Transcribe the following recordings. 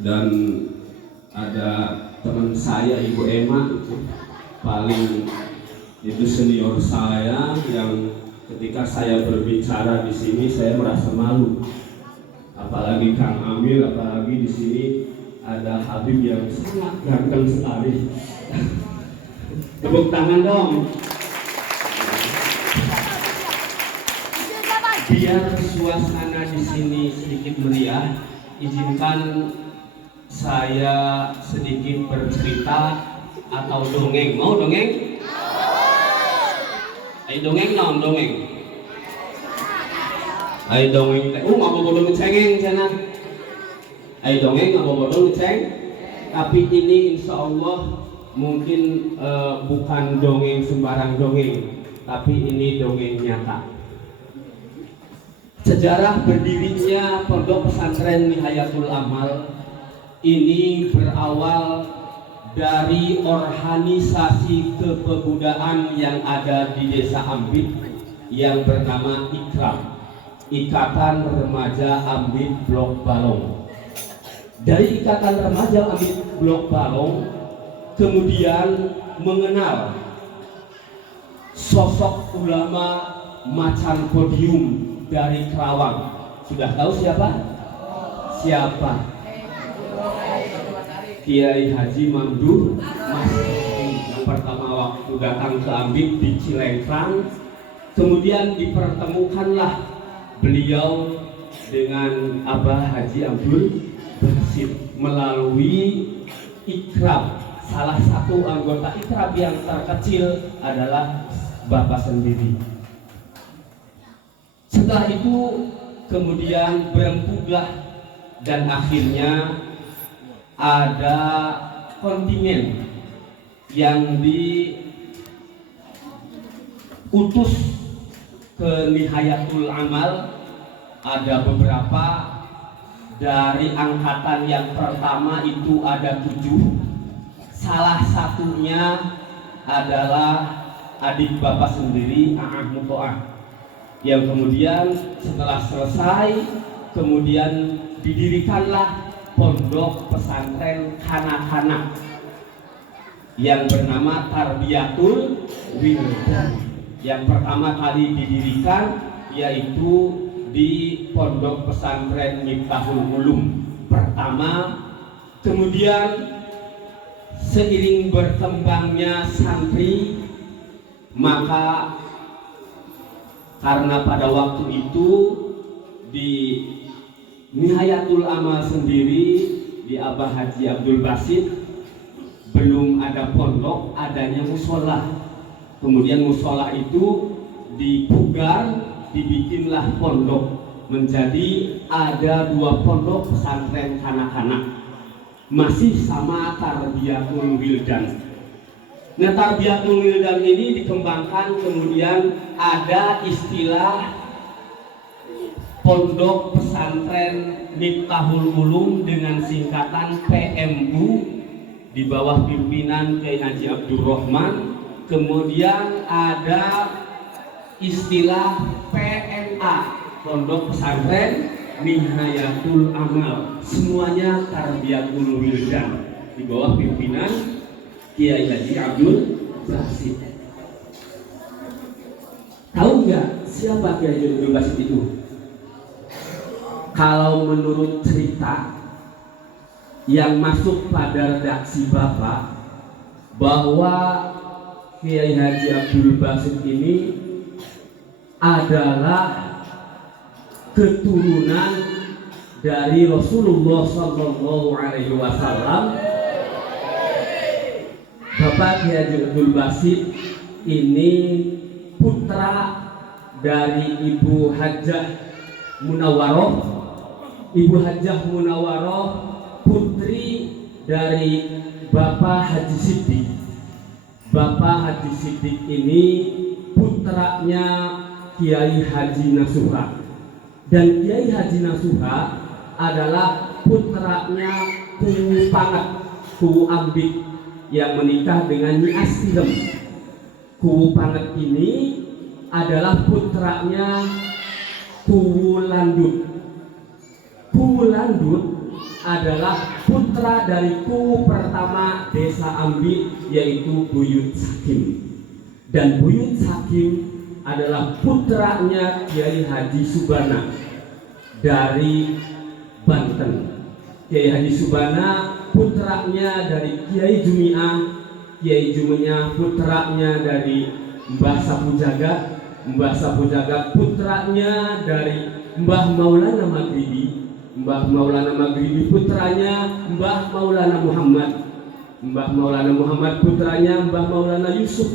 dan ada teman saya Ibu Emma itu paling itu senior saya yang ketika saya berbicara di sini saya merasa malu, apalagi Kang Amir, apalagi di sini ada Habib yang sangat ganteng sekali. Tepuk tangan dong. Biar suasana di sini sedikit meriah, izinkan saya sedikit bercerita atau dongeng. Mau dongeng? Ayo dongeng non dongeng. Ayo dongeng. Nggak mau bodoh ngecengeng sana. Ayo dongeng nggak mau bodoh ngeceng. Tapi ini insya Allah mungkin bukan dongeng sembarang dongeng, tapi ini dongeng nyata. Sejarah berdirinya Pondok Pesantren Nihayatul Amal ini berawal dari organisasi kepemudaan yang ada di Desa Ambit yang bernama IKRAM, Ikatan Remaja Ambit Blok Balong. Dari Ikatan Remaja Ambit Blok Balong kemudian mengenal sosok ulama macan podium dari Kerawang. Sudah tahu siapa? Siapa? Kiai Haji Mamduh Mas. Yang pertama waktu datang ke Ambit di Cilengkrang, kemudian dipertemukanlah beliau dengan Abah Haji Abdul Basit melalui IKRAM. Salah satu anggota IKRAM yang terkecil adalah Bapak sendiri. Setelah itu kemudian berembuklah dan akhirnya ada kontingen yang diutus ke Nihayatul Amal. Ada beberapa, dari angkatan yang pertama itu ada 7. Salah satunya adalah adik Bapak sendiri, A'ah Muto'ah, yang kemudian setelah selesai kemudian didirikanlah Pondok Pesantren Kanak-kanak yang bernama Tarbiyatul Wildan. Yang pertama kali didirikan yaitu di Pondok Pesantren Miftahul Ulum pertama. Kemudian seiring berkembangnya santri, maka karena pada waktu itu di Nihayatul Amal sendiri, di Abah Haji Abdul Basit, belum ada pondok, adanya musola. Kemudian musola itu dipugar, dibikinlah pondok. Menjadi ada 2 pondok pesantren kanak-kanak, masih sama Tarbiyatul Wildan. Nah, Tarbiyatul Wildan ini dikembangkan, kemudian ada istilah Pondok Pesantren Miftahul Ulum dengan singkatan PMU di bawah pimpinan Kiai Haji Abdul Rahman. Kemudian ada istilah PNA, Pondok Pesantren Nihayatul Amal. Semuanya Tarbiyatul Wildan di bawah pimpinan Kiai Haji Abdul Basit. Tahu nggak siapa Kiai Haji Abdul Basit itu? Kalau menurut cerita yang masuk pada redaksi Bapak, bahwa Kiai Haji Abdul Basit ini adalah keturunan dari Rasulullah Shallallahu Alaihi Wasallam. Bapak Kiai Haji Abdul Basit ini putra dari Ibu Hajjah Munawaroh. Ibu Hajjah Munawaroh putri dari Bapak Haji Siddiq. Bapak Haji Siddiq ini putranya Kiai Haji Nasuha. Dan Kiai Haji Nasuha adalah putranya Kuwu Pangat, Kuwu Ambit, yang menikah dengan Nyi Astirem. Kuwu Pangat ini adalah putranya Kuwu Landut. Kuwu Landut adalah putra dari tuh pertama desa Ambi, yaitu Buyut Sakim. Dan Buyut Sakim adalah putranya Kiai Haji Subana dari Banten. Kiai Haji Subana putranya dari Kiai Jumiah. Kiai Jumiah putranya dari Mbah Sapu Jagat. Mbah Sapu Jagat putranya dari Mbah Maulana Maghribi. Mbah Maulana Maghribi putranya Mbah Maulana Muhammad. Mbah Maulana Muhammad putranya Mbah Maulana Yusuf.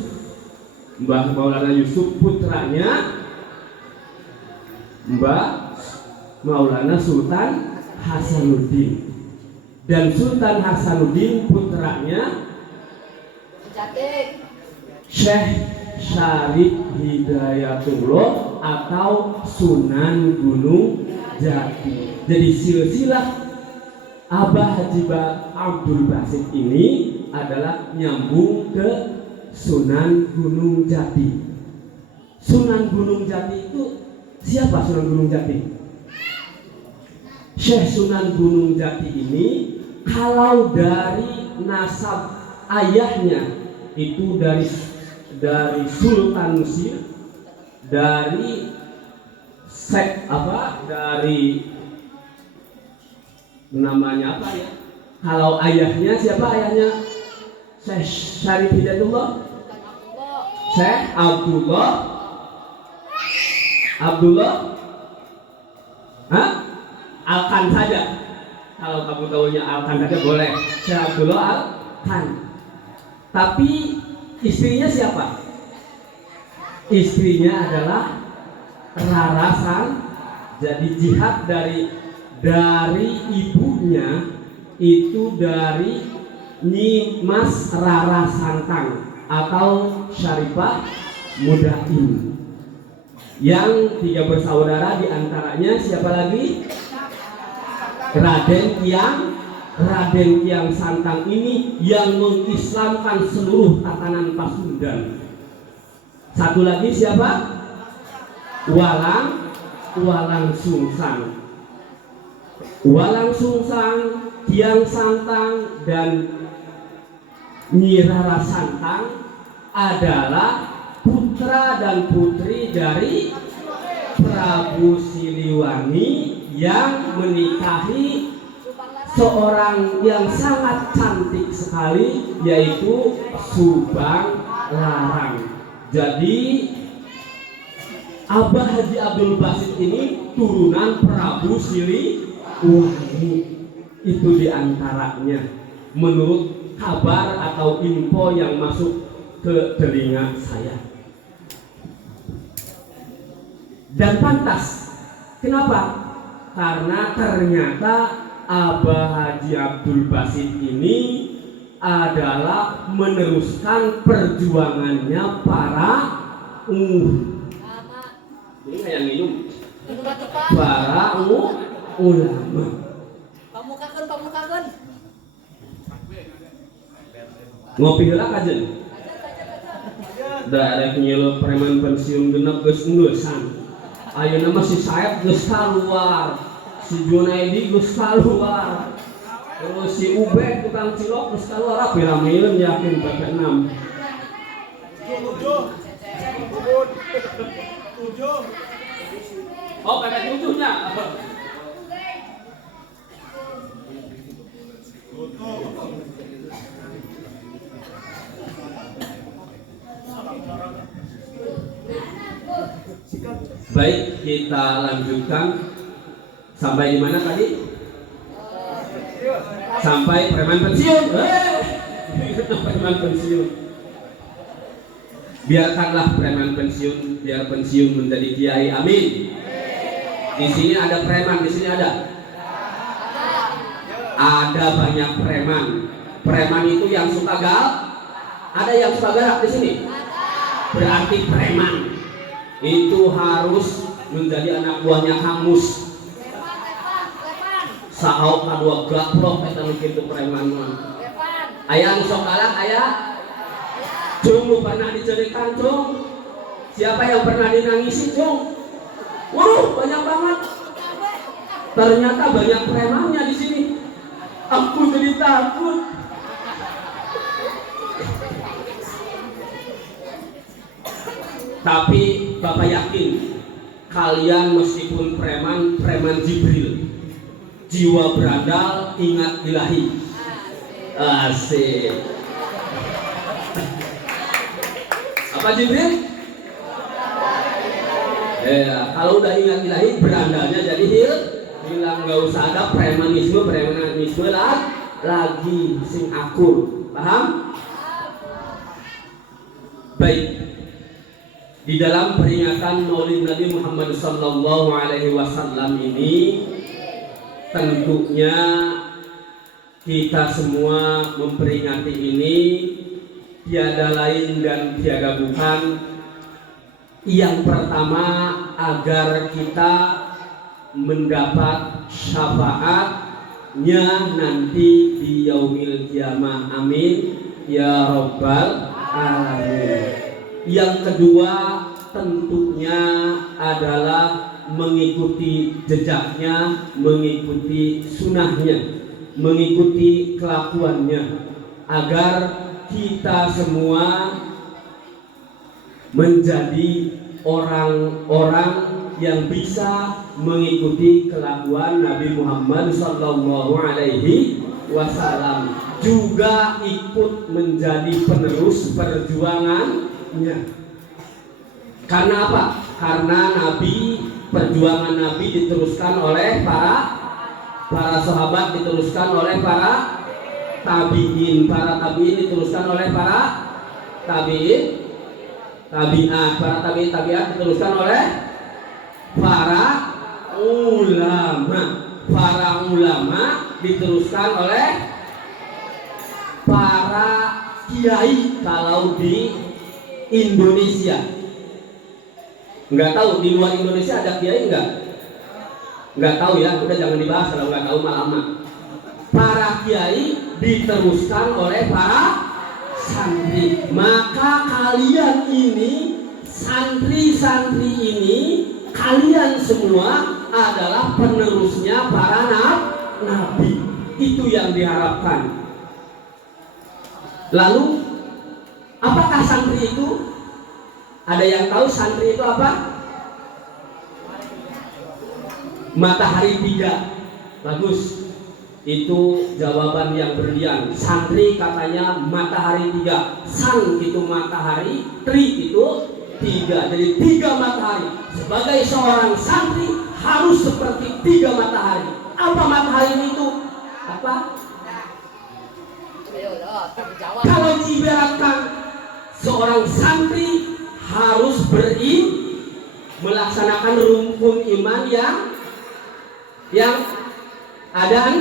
Mbah Maulana Yusuf putranya Mbah Maulana Sultan Hasanuddin. Dan Sultan Hasanuddin putranya Syekh Syarif Hidayatullah atau Sunan Gunung Jati. Jadi silsilah Abah Haji Abdul Basit ini adalah nyambung ke Sunan Gunung Jati. Sunan Gunung Jati itu siapa? Sunan Gunung Jati? Syekh Sunan Gunung Jati ini kalau dari nasab ayahnya itu dari Sultan Mesir, dari dari namanya apa ya? Kalau ayahnya siapa ayahnya? Syekh Syarif Hidayatullah, Syekh Abdullah, Alkan saja. Kalau kamu tahunya Alkan saja boleh. Syekh Abdullah Alkan. Tapi istrinya siapa? Istrinya adalah Rarasan. Jadi jihad dari ibunya itu dari Nyimas Rara Santang atau Syarifah Mudain. Yang 3 bersaudara diantaranya siapa lagi? Raden Kiang Santang ini yang mengislamkan seluruh tatanan Pasundan. Satu lagi siapa? Walang Sungsang. Walang Sungsang, Kiang Santang dan Nyi Rara Santang adalah putra dan putri dari Prabu Siliwangi yang menikahi seorang yang sangat cantik sekali, yaitu Subang Larang. Jadi Abah Haji Abdul Basit ini turunan Prabu Siliwangi. Itu diantaranya menurut kabar atau info yang masuk ke telinga saya. Dan pantas. Kenapa? Karena ternyata Abah Haji Abdul Basit ini adalah meneruskan perjuangannya para ini kayak minum para ulama. Pamukakeun. Ngopi heula kajen. Da ada nyilu preman pensiun genep geus engeusan. Ayeuna mah si Saeb geus kaluar, si Junaidi geus kaluar, terus si Ubed tukang cilok geus kaluar. Pirameun yakin PP6. 7. Oh, PP7 nya. Baik, kita lanjutkan sampai di mana tadi? Sampai preman pensiun. Preman pensiun. Biarkanlah preman pensiun, biar pensiun menjadi kiai. Amin. Di sini ada preman, di sini ada. Ada banyak preman. Preman itu yang suka ada yang suka galak di sini. Berarti preman itu harus menjadi anak buahnya Kang Mus. Saau kadua gaplok eta nu kitu preman mah. Aya anu sok galak aya? Cung nu pernah dicerikan cung? Siapa yang pernah dinangisi cung? Waduh, banyak banget. Ternyata banyak premannya di sini. Aku jadi takut. Tapi Bapak yakin kalian meskipun preman, preman Jibril, jiwa berandal, ingat ilahi. Asik. Apa Jibril? Kalau udah ingat ilahi, berandalnya jadi hilang. Gak usah ada premanisme lagi, sing akur. Paham? Baik. Di dalam peringatan Maulid Nabi Muhammad SAW ini, tentunya kita semua memperingati ini tiada lain dan tiada bukan yang pertama agar kita mendapat syafaatnya nanti di yaumil kiamah. Amin ya rabbal alamin. Yang kedua tentunya adalah mengikuti jejaknya, mengikuti sunnahnya, mengikuti kelakuannya, agar kita semua menjadi orang-orang yang bisa mengikuti kelakuan Nabi Muhammad SAW, juga ikut menjadi penerus perjuangannya. Karena apa? Karena perjuangan Nabi diteruskan oleh para sahabat, diteruskan oleh para tabi'in diteruskan oleh para tabi'at diteruskan oleh para ulama diteruskan oleh para kiai. Kalau di Indonesia, nggak tahu di luar Indonesia ada kiai nggak tahu ya, udah jangan dibahas kalau nggak tahu malam. Para kiai diteruskan oleh para santri. Maka kalian ini, santri-santri ini, kalian semua adalah penerusnya para nabi. Itu yang diharapkan. Lalu apakah santri itu? Ada yang tahu santri itu apa? Matahari 3. Bagus. Itu jawaban yang berlian. Santri katanya matahari 3. Sang itu matahari, tri itu 3. Jadi 3 matahari. Sebagai seorang santri harus seperti 3 matahari. Apa matahari itu? Apa? Kalau diibaratkan seorang santri harus melaksanakan rukun iman yang ada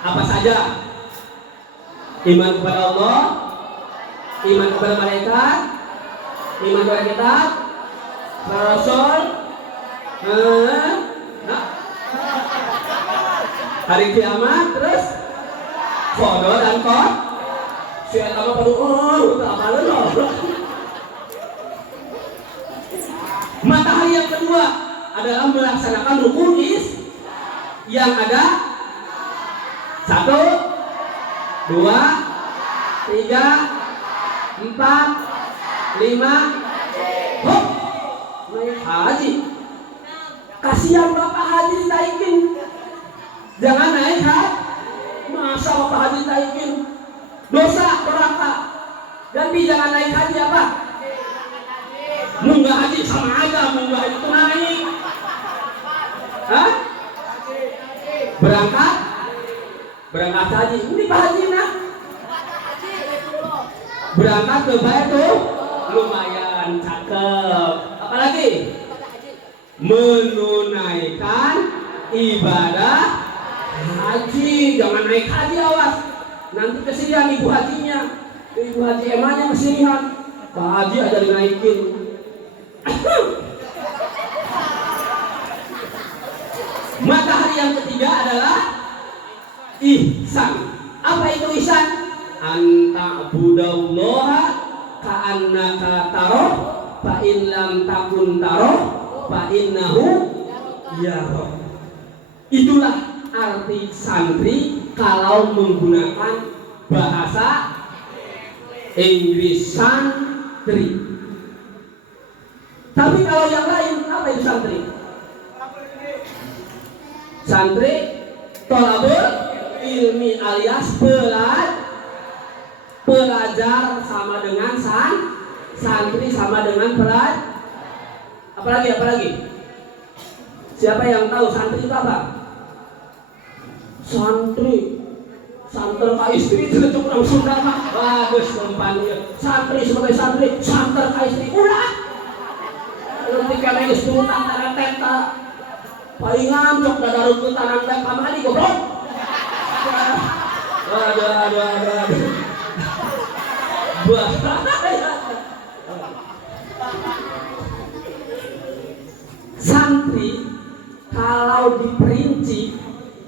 apa saja? Iman kepada Allah, iman kepada malaikat, iman kepada kitab, para rasul, hari kiamat, terus qada dan qadar. Siapa tahu apa lo? Matahari yang kedua adalah melaksanakan rukun yang ada 1, 2, 3, 4, 5. Hop, naik haji. Kasihan Bapak Haji ditaikin. Jangan naik haji. Masa Bapak Haji ditaikin? Dosa neraka. Ganti jangan naik haji apa? Munggah haji sama aja, munggah itu naik. Hah? Berangkat haji. Ini Pak Haji nah. Berangkat ke Baitul, lumayan cakep. Apalagi? Menunaikan ibadah haji. Jangan naik haji, awas. Nanti kesedihan ibu hajinya. Ibu haji emangnya kesedihan. Pak Haji aja dinaikin. Matahari yang ketiga adalah ihsan. Apa itu ihsan? Anta budallaha ka'annaka taroh, fa in lam takun taroh, fa innahu yarah. Itulah arti santri kalau menggunakan bahasa Inggris santri. Tapi kalau yang lain apa itu santri? Santri tolabul ilmi alias pelajar sama dengan santri sama dengan pelajar. Apalagi? Siapa yang tahu santri itu apa? Santri ka istri itu orang Sunda mah bagus kompannya. Santri sebagai santri, santer ka istri ulah. Nanti kena istri utang tenta. Palingan cok dadarun ke tanang dan kamali goblok. Aduh. Santri kalau diperinci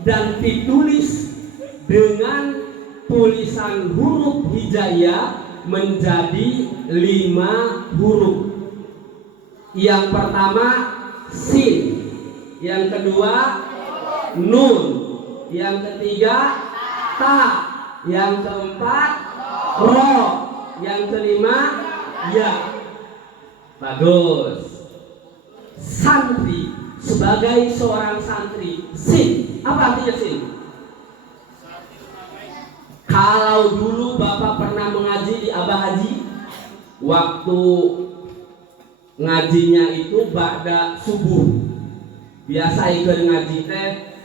dan ditulis dengan tulisan huruf hijaiyah menjadi 5 huruf. Yang pertama sin, yang kedua nun, yang ketiga ta, yang keempat ro, yang kelima ya. Bagus. Santri sebagai seorang santri, sin, apa artinya sin? Kalau dulu Bapak pernah mengaji di Abah Haji, waktu ngajinya itu ba'da subuh. Biasa ikut ngaji teh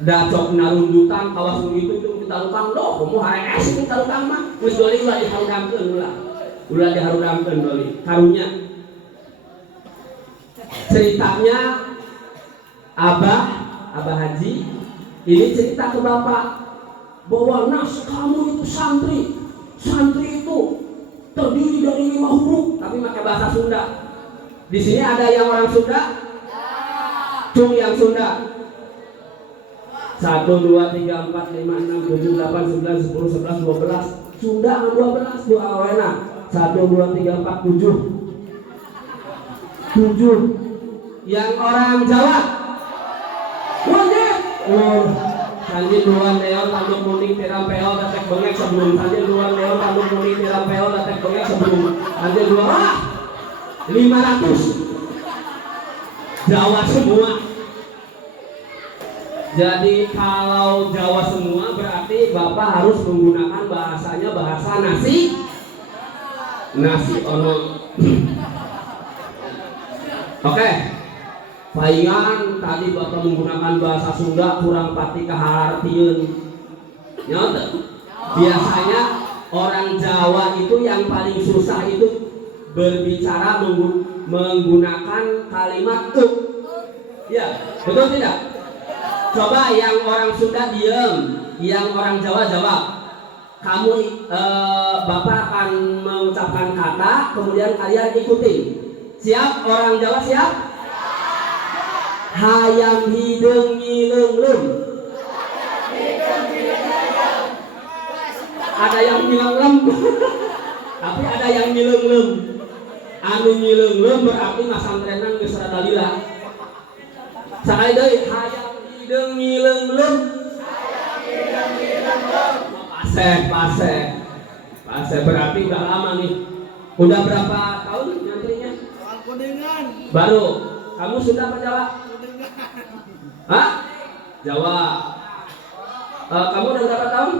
dacok narundutan kawas itu kita lukang loh, kamu hari esok kita lukang mah wis doli ulah diharudamkeun ulah diharudamkeun doli karunya. Ceritanya Abah Haji ini cerita ke Bapak bahwa nas kamu itu santri itu terdiri dari 5 huruf tapi pakai bahasa Sunda. Di sini ada yang orang Sunda? Cung yang Sunda. 1, 2, 3, 4, 5, 6, 7, 8, 9, 10, 11, 12. Sunda 12 doa awena. 1, 2, 3, 4, 7. Yang orang Jawa wajib sanji luan leon tanduk muning tiram peo datek bengek sebelum sanji luan leon tanduk muning tiram peo datek bengek sebelum sanji 500 Jawa semua. Jadi kalau Jawa semua berarti Bapak harus menggunakan bahasanya bahasa nasi ono. Oke. Palingan tadi Bapak menggunakan bahasa Sunda kurang pati kahartieun. Nyaeta. Biasanya orang Jawa itu yang paling susah itu berbicara menggunakan kalimat tu. Ya, betul tidak? Coba yang orang Sunda diam, yang orang Jawa jawab. Kamu Bapak akan mengucapkan kata, kemudian kalian ikuti. Siap? Orang Jawa siap? Hayam hidung ngileung. Ada yang ngileung, tapi ada yang ngileung. Anu ngileung berarti masantrenan geus rada lila. Sakali deui hayam hidung ngileung. Pase berarti udah lama nih. Udah berapa tahun nyantrinya? Baru. Kamu sudah apa Jawa? Hah? Jawa. Kamu udah berapa tahun?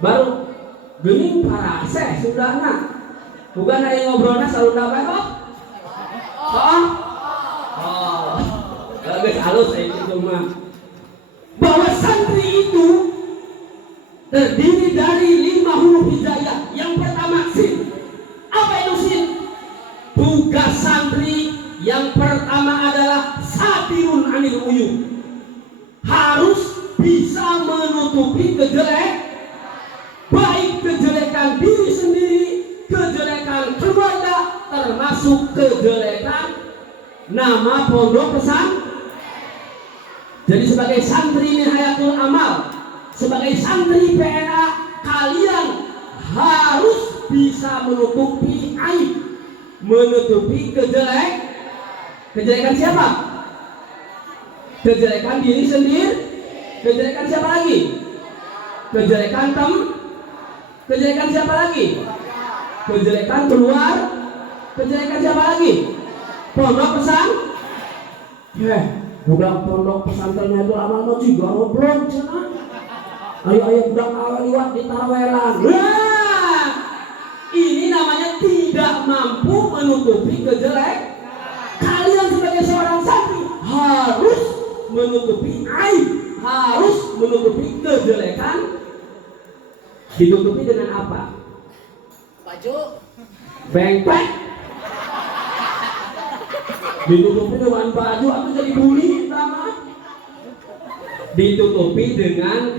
Baru. Geuning parase sudahna. Bukan aya ngobrolna salunda bae kok. Geus halus itu mah. Bahwa santri itu terdiri dari 5 huruf hijaiyah. Yang pertama sin. Apa itu sin? Tugas santri yang pertama adalah satirun anil uyub. Harus bisa menutupi baik kejelekan diri sendiri, kejelekan keluarga, termasuk kejelekan nama pondok pesantren. Jadi sebagai santri Nihayatul Amal, sebagai santri PNA, kalian harus bisa menutupi aib, menutupi kejelekan siapa? Kejelekan diri sendiri, Kejelekan siapa lagi? Kejelekan Kejelekan siapa lagi? Kejelekan keluar. Kejelekan siapa lagi? Pondok pesan. Budak pondok pesantrennya itu lama-lama juga goblok sana. Ayo budak awal liwat di tarawelan. Ini namanya tidak mampu menutupi kejelekan. Kalian sebagai seorang santri harus menutupi aib, harus menutupi kejelekan. Ditutupi dengan apa? Baju. Bengpek. Ditutupi dengan baju atau jadi bully sama. Ditutupi dengan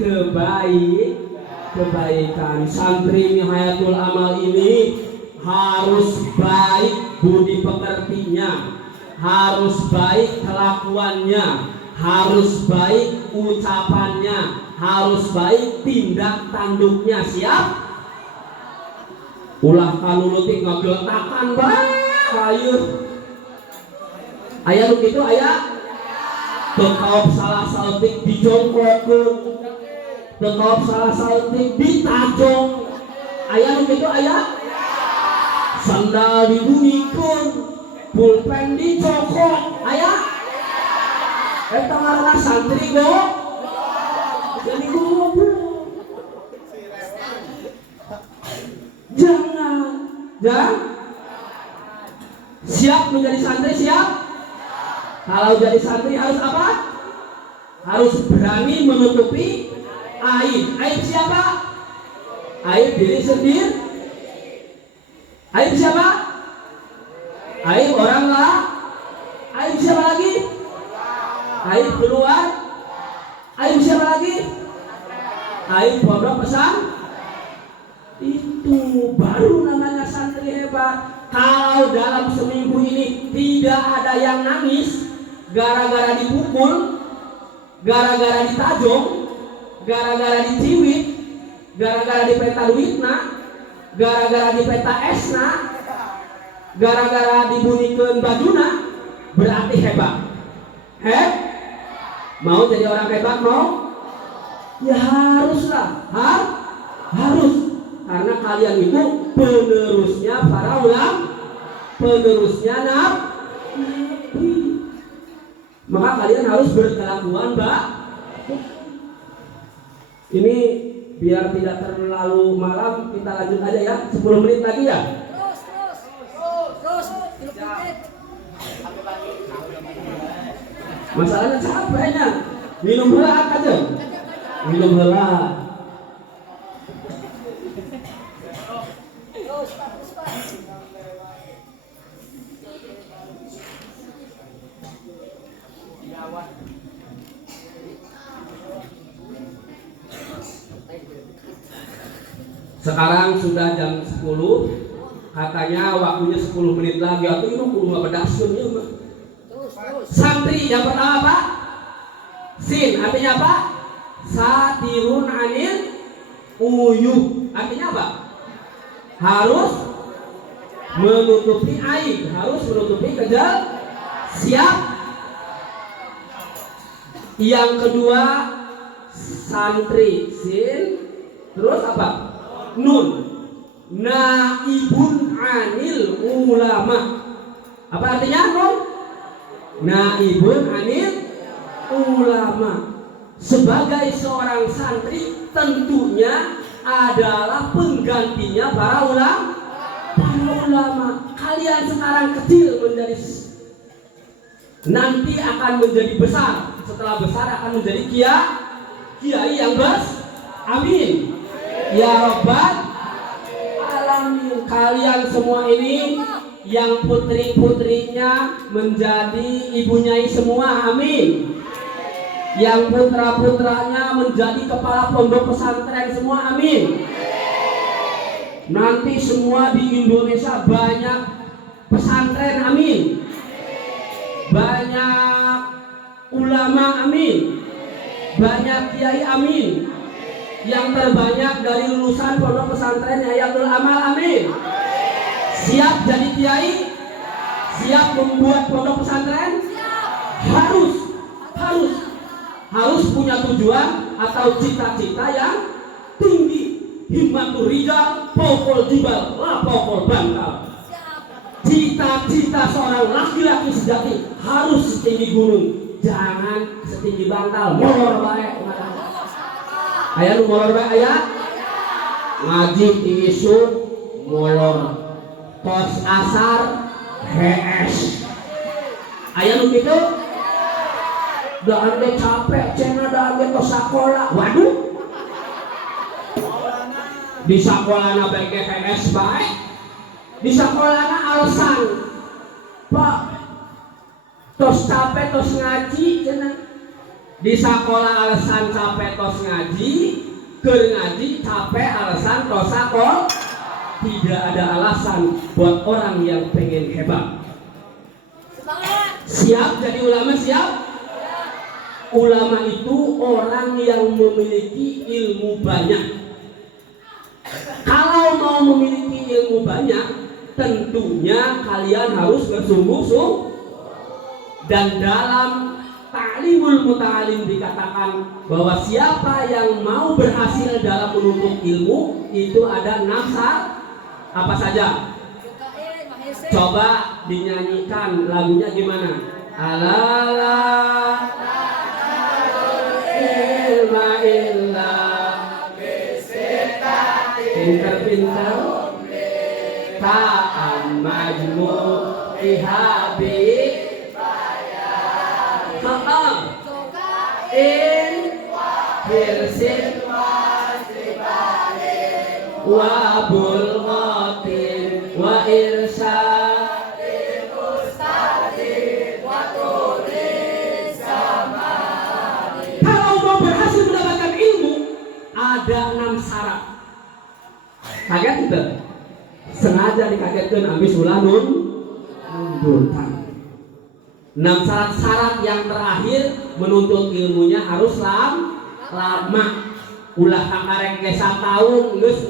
kebaikan. Santri Nihayatul Amal ini harus baik budi pekertinya, harus baik kelakuannya, harus baik ucapannya, harus baik tindak tanduknya. Siap? Ulah kanulutik ngageletakan bae ayo. Aya nu kitu aya teu kaop salah saltik dijongkokeun, teu kaop salah saltik ditajong. Aya nu kitu aya sandal dibunikeun, pulpen dicokot. Aya eta ngaranna santri jadi goblok. Jangan siap menjadi santri, siap. Kalau jadi santri harus apa? Harus berani menutupi aib. Aib siapa? Aib diri sendiri. Aib siapa? Aib orang lah. Aib siapa lagi? Aib keluar. Aib siapa lagi? Aib pondok pesan. Itu baru namanya santri hebat. Kalau dalam seminggu ini tidak ada yang nangis gara-gara dipukul, gara-gara ditajong, gara-gara diciwit, gara-gara dipeta duitna, gara-gara dipeta esna, gara-gara dibunikeun bajuna, berarti hebat. Mau jadi orang hebat mau? Ya haruslah, harus. Karena kalian itu penerusnya para ulama, penerusnya nabi. Maka kalian harus berkelakuan ini biar tidak terlalu malam, kita lanjut aja ya, 10 menit lagi ya. Terus. Masalahnya capeknya. Minum heula aja. Minum heula. Sekarang sudah jam 10. Katanya waktunya 10 menit lagi. Atau ini kudu ngabedaskeun ya mah. Santri yang pertama apa? Sin, artinya apa? Satirun anil uyub. Artinya apa? Harus menutupi aib, harus menutupi kejelekan. Siap? Yang kedua santri, sin, terus apa? Nun, naibun anil ulama. Apa artinya nun? Naibun anil ulama. Sebagai seorang santri tentunya adalah penggantinya para ulama. Kalian sekarang kecil menjadi, nanti akan menjadi besar. Setelah besar akan menjadi kiai yang amin. Ya Rabbal alamin. Kalian semua ini yang putri-putrinya menjadi ibu nyai semua, amin. Yang putra-putranya menjadi kepala pondok pesantren semua, amin. Nanti semua di Indonesia banyak pesantren, amin. Banyak ulama, amin. Banyak kiai, amin. Yang terbanyak dari lulusan pondok pesantren Nihayatul Amal, amin. Siap jadi kiai? Siap membuat pondok pesantren? Harus. harus punya tujuan atau cita-cita yang tinggi. Himmatur rijal fawqal jibal la fawqal bantal. Cita-cita seorang laki-laki sejati harus setinggi gunung, jangan setinggi bantal. Molor bae. Aya nu molor bae aya. Ngaji tinggi sub molor. Tos asar HS. Aya nu kitu? Da ande capek cenah da ande tos sakola. Waduh. Di sakolana bae HS bae. Di sakolana alasan. Pak, tos capek tos ngaji cenah. Di sakola alasan capek tos ngaji, keur ngaji capek alasan tos sakol. Tidak ada alasan buat orang yang pengen hebat. Siap jadi ulama, siap? Ulama itu orang yang memiliki ilmu banyak. Kalau mau memiliki ilmu banyak, tentunya kalian harus bersungguh-sungguh. Dan dalam ta'limul muta'alim dikatakan bahwa siapa yang mau berhasil dalam menuntut ilmu itu ada 6 syarat. Apa saja? Coba dinyanyikan lagunya gimana? Alala ilma illa pintar-pintar ta'am majmu ihabi in hirsin wa bulghatin wa irsyadil mustaqim wa tulis samani. Kalau mau berhasil mendapatkan ilmu ada 6 syarat. Kaget kita sengaja dikagetkan abis ulah nundurkan 6 syarat-syarat yang terakhir menuntut ilmunya harus lama. Ulah kakarek ge tahun geus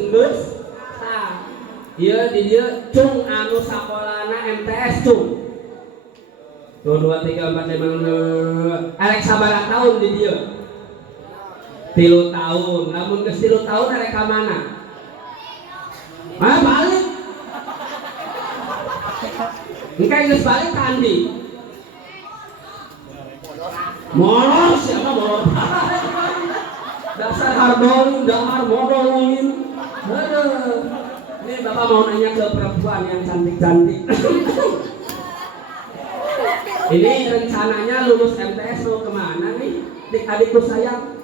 tah. Ieu di dieu cung anu sakolana MTS cung. 2 2 3 4 5 6 erek sabaraha tahun di dieu? 3 tahun. Lamun geus 3 tahun erek ka mana? Balik. Engke geus balik ka andi. Molor siapa molor? Dasar hardolin, dahar modolin. Aduh. Ini Bapak mau nanya ke perempuan yang cantik-cantik. Ini rencananya lulus MTS mau kemana nih? Adik-adikku sayang.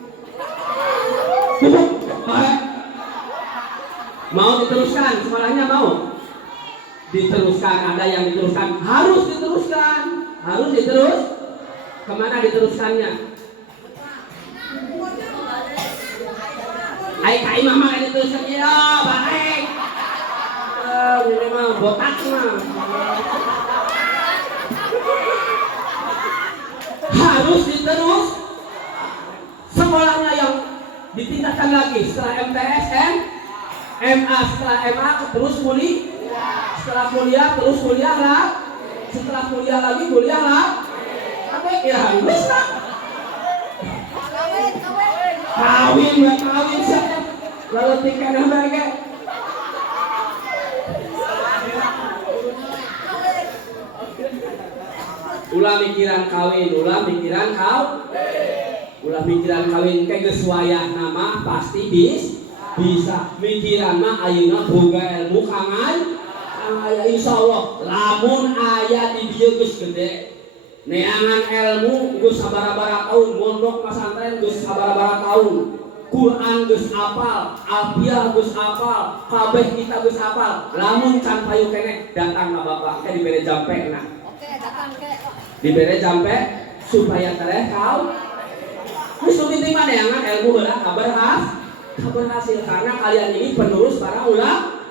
Mau diteruskan sekolahnya mau? Diteruskan, ada yang diteruskan. Harus diteruskan. Harus diterus. Kemana diteruskannya? Ai kai mama kan diteruskan ya, baik. Ini mah botak mah. Harus diterus. Sekolahnya yang ditingkatkan lagi setelah MTS, MA, setelah MA terus kuliah. Setelah kuliah terus kuliah lah. Setelah kuliah lagi kuliah lah. Tapi ya harus lah. Kawin siapa? Lalu tingkat yang mereka. Ulah mikiran kawin, ulah mikiran kawin kayak gesuayah nama pasti bisa. Mikiran mah ayeuna boga ilmu kangan aya insyaallah. Lamun aya di dieu geus gede. Neangan ilmu geus sabaraha tahun, mondok pesantren geus sabaraha tahun, Quran geus apal, Alfiah geus apal, kabeh kita geus apal. Lamun can payu keneh datang ka Bapak ke dibere jampe nah. Oke, datang ke. Dibere jampe supaya tereh kau. Geus nu penting mah neangan ilmu heula berhasil karena kalian ini penerus para ulama.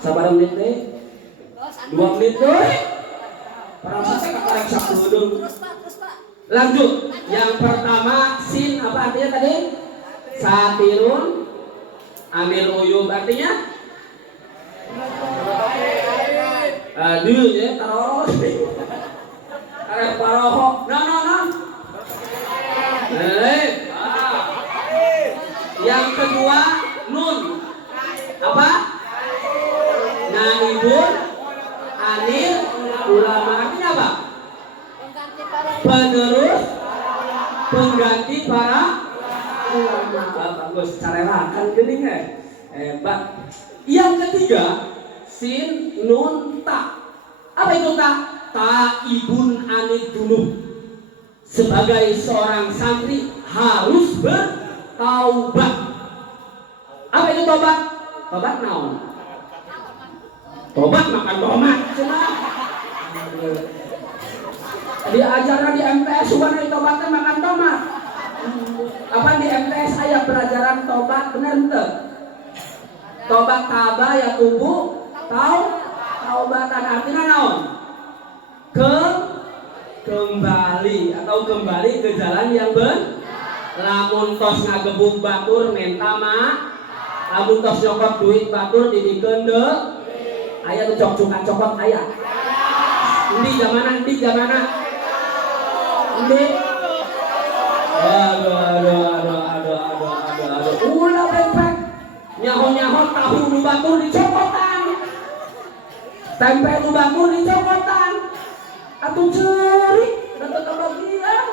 Sabar menit deh. 2 menit deh. Para sate kakarek sakeudung. Lanjut. Yang pertama sin apa artinya tadi? Satirun amil uyub artinya? Aduh ya taros. paroho. Non. Yang kedua nun. Apa? Naibun anil ulama. Artinya apa? Penerus pengganti para ulama. Bagus, carelakan gini ya. Hebat. Yang ketiga sin nun ta. Apa itu ta? Taibun anil dunub. Sebagai seorang santri harus bertaubat. Apa itu tobat? Tobat naon? Tobat makan tomat. Diajaran di MTS bukan tobatnya makan tomat. Apa di MTS ayat pelajaran tobat benar ente? Tobat taba ya tubuh taubatan artinya naon? Kembali atau kembali ke jalan yang lamun tos ngagebuk batur menta mak, lamun tos nyokot duit batur didikeun deuk aya nu cok-cokan cokot aya. Endi zamana Endi. Aduh. Ulah bepek. Nyaho tahu nu batur dicokotan. Tempe nu batur dicokotan. Atuh ceurik datang kebagian.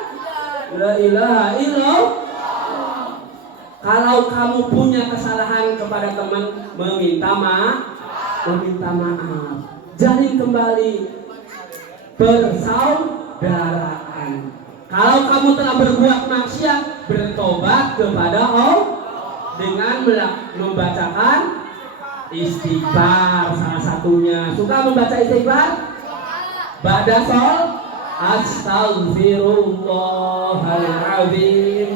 La ilaha illallah. Kalau kamu punya kesalahan kepada teman, meminta maaf. Jalin kembali persaudaraan. Kalau kamu telah berbuat maksiat, bertobat kepada Allah dengan membacakan istighfar. Salah satunya, suka membaca istighfar? Ba'da shol astaghfirullahaladzim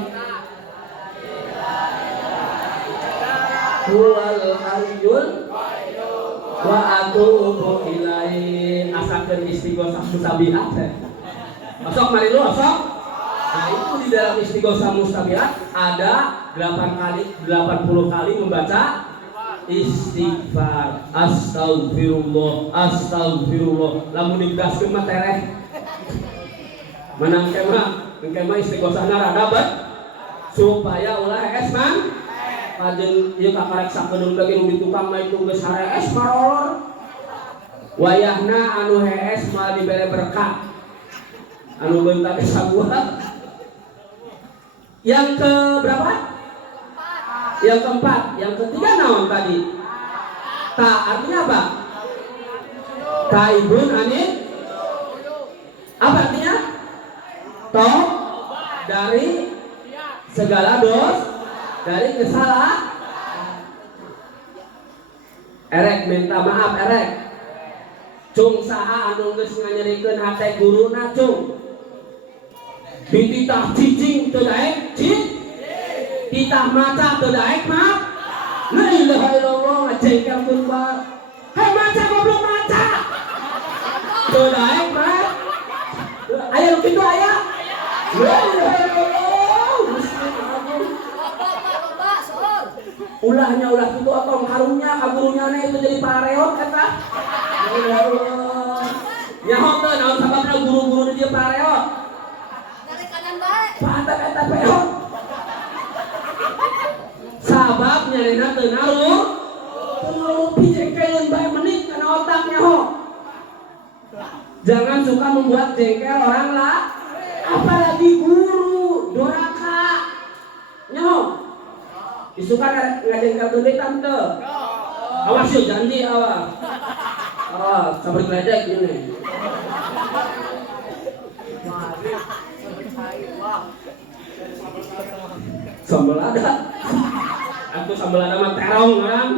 huwal hayyul wa atubu ilaihi. Asakeun istighosah mustabiat. Masuk mari lu masuk. Nah, itu di dalam istighosah mustabiat ada 80 kali membaca istighfar. Astagfirullah. Lamun digaskeun mah tereh. Menang kemah istighosahna rada bet supaya ulah esman kajen ieu kakarek sakedeung lagi nu di tukang mah itu geus harees marolor. Wayahna anu hees malah dibere berkah. Anu beuntak sabua. Yang ke berapa? Yang keempat. Yang ketiga naon tadi? Ta artinya apa? Taibun anil. Apa artinya? Toh dari segala dari kesalahan. Erek minta maaf erek. Cung saha anu geus nganyerikeun hate guruna cung. Dititah cicing teu daek titah mata teu daek maaf. La ilaha illallah ngajengkelkeun bae. Hei maca goblok maca. Teu daek maaf. Aya nu kitu aya. La ilaha illallah. Ulahnya ulah kitu atong karunya ka gurunya itu jadi parareot eta. La ilaha illallah. Nyaho teu naon sababna guru-guru di dieu parareot? Pantat eta peot. Sabab nyarina teu naruh pijengkelun bae menit kana otaknya ho. Jangan suka membuat jengkel orang lah, apalagi guru, doraka. Nyaho. Isukan ngajengkel gede tante. Awas yuk janji awas. Awas sampai geledek ini. Sambal ada. Aku sambal ada mah terong kan.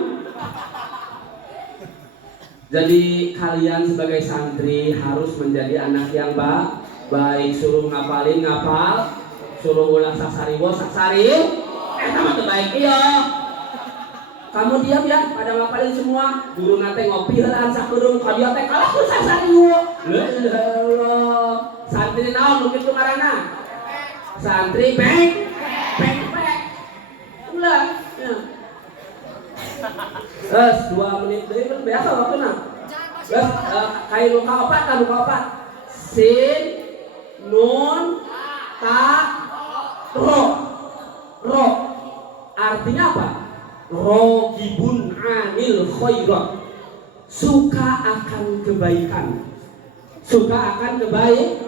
Jadi kalian sebagai santri harus menjadi anak yang baik. Suruh ngapalin ngapal, suruh ulang saksariwo saksari. Mah terbaik iya. Kamu diam ya pada ngapalin semua. Guru nate ngopi heulaan sakedeung ka dieu teh kalah ku saksariwo. La ilaha illallah. Santri naon nu kitu ngaranna? Santri pek. Ulah. Ya. 2 menit deui kan biasa waktunya. Kain luka opat. Sin nun, ta, ro. Ro. Artinya apa? Rogibun anil khairat. Suka akan kebaikan. Suka akan kebaik.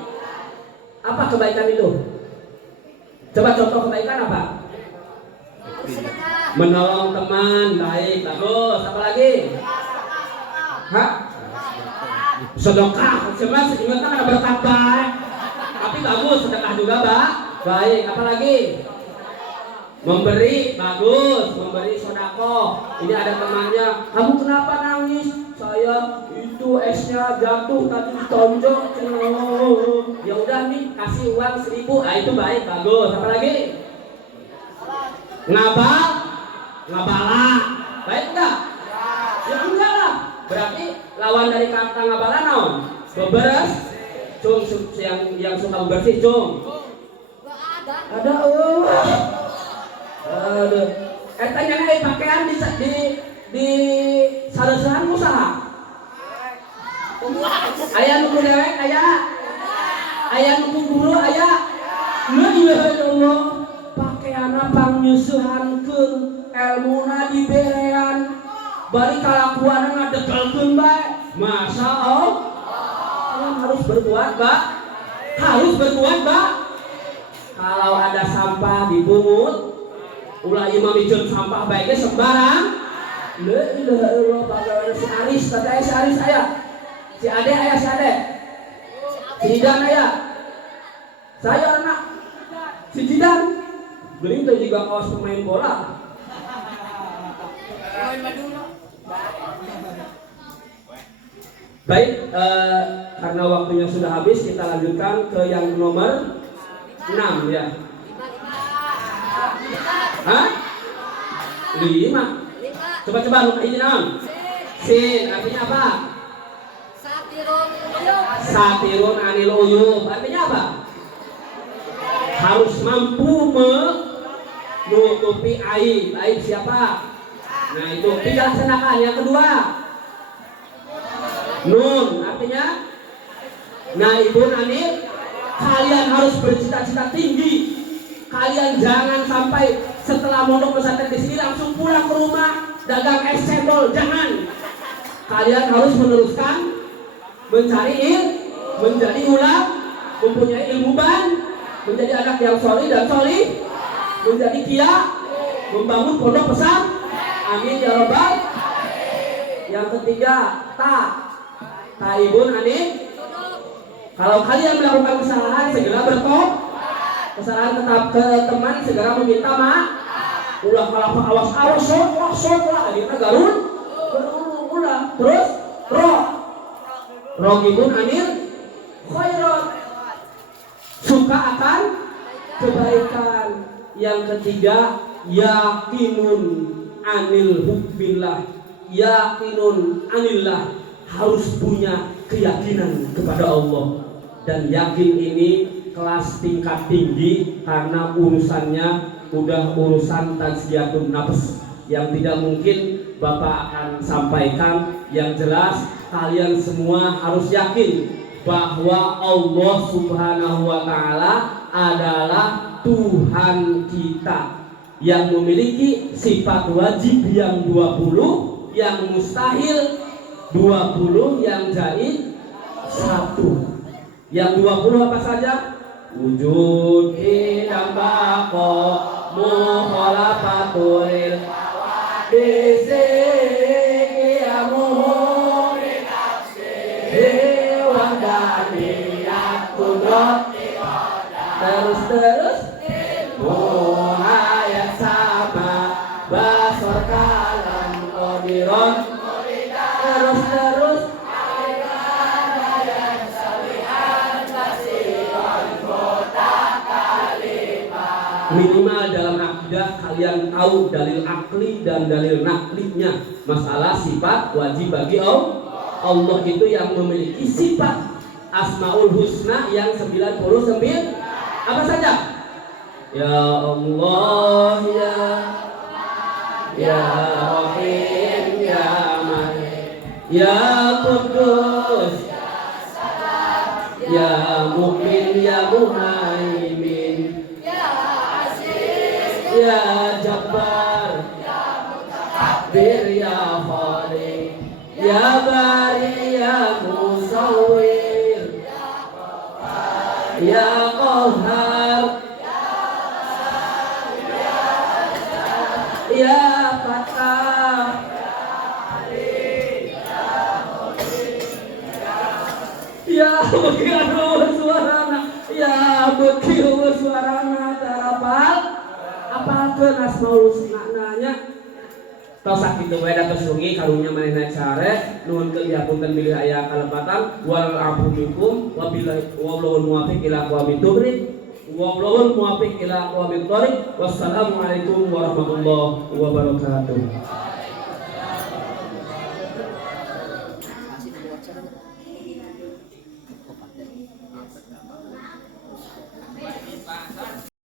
Apa kebaikan itu? Coba contoh kebaikan apa? Menolong teman, baik, bagus. Apa lagi? Hah? Sedekah. Cuma ingat kan ada berkat baik. Tapi bagus, sedekah juga, Pak. Baik, apa lagi? Memberi, bagus. Memberi sedekah. Ini ada temannya, kamu kenapa nangis? Saya itu esnya jatuh tadi ditonjok. Ya udah nih, kasih uang 1.000. Ah itu baik, bagus. Apa lagi? Ngabala. Baik enggak? Ya enggak lah. Berarti lawan dari kata ngabala naon? Beberes. Cung yang suka bebersih, cung. Ada. Aduh. Tanya pakaian di saresan usaha. Aya nu dewek, aya nu guru, aya. La ilaha illallah. Pakaianna pangnyeusehankeun, elmuna diberean. Bari kalakuanna ngadegelkeun bae. Masya Allah. Kalian harus berbuat, Pak. Kalau ada sampah dipungut, ulah imam ijeun sampah baiknya sembarang. La ilaha illallah. Bagaimana si Aris, katanya si Aris aya. Si Ade aya, si Ade. Si Jidan aya. Saya anak si Jidan. Geuning teh juga kaos pemain bola. Baik, karena waktunya sudah habis, kita lanjutkan ke yang nomor 6 ya. Hah? 5. Coba ini naon? Sin, artinya apa? Satirun anil uyub. Artinya apa? Harus mampu menutupi aib. Aib siapa? Nah itu dilaksanakan. Yang kedua, nun artinya naibun anil. Kalian harus bercita-cita tinggi. Kalian jangan sampai setelah mondok pesantren di sini langsung pulang ke rumah dagang es cendol, jangan. Kalian harus meneruskan mencari menjadi ulama, mempunyai ilmu ban, menjadi anak yang solih dan solih, menjadi kia, membangun pondok pesantren. Amin ya robbal. Yang ketiga, taibun anil. Kalau kalian melakukan kesalahan, segera bertobat. Kesalahan tetap ke teman, segera meminta maaf. Ulah kalau awas sok kita garun. Ulah terus rogibun anil khairat. Suka akan kebaikan. Yang ketiga, yakinun anil hubbillah. Yakinun anillah. Harus punya keyakinan kepada Allah. Dan yakin ini kelas tingkat tinggi karena urusannya udah urusan tazkiyatun nafs yang tidak mungkin Bapak akan sampaikan. Yang jelas kalian semua harus yakin bahwa Allah Subhanahu wa Ta'ala adalah Tuhan kita yang memiliki sifat wajib yang 20, yang mustahil 20, yang jaiz 1. Yang 20 apa saja? Wujud idam bako mukhalafatul disikiamuhu wahdaniyat kudrat. Terus ayat sama basor kalam qadiron. Terus minimal dalam akidah kalian tahu dalil akli dan dalil naklinya. Masalah sifat wajib bagi Allah itu yang memiliki sifat Asmaul Husna yang 99. Apa saja? Ya Allah, ya Rahim, ya Malik, ya Qudus, ya Mu'min, ya Muhaimin, Ya Aziz, ya Jabbar, Ya Mutakabbir, Bir ya Khaliq, ya Bari ya Musawwir, ya Qahhar, ya Fattah, ya Bukir suarana, ya Bukir suarana terapal, apalkeun Asmaul Husna nanya. Tos sakitu bae da kesugi karunya manehna care nuhunkeun dihapunten bilih aya kalepatan wal afu minkum wa billahi wallahu muwaffiq ila aqwamit thoriq wallahu muwaffiq ila aqwamit thoriq wassalamu alaikum warahmatullahi wabarakatuh.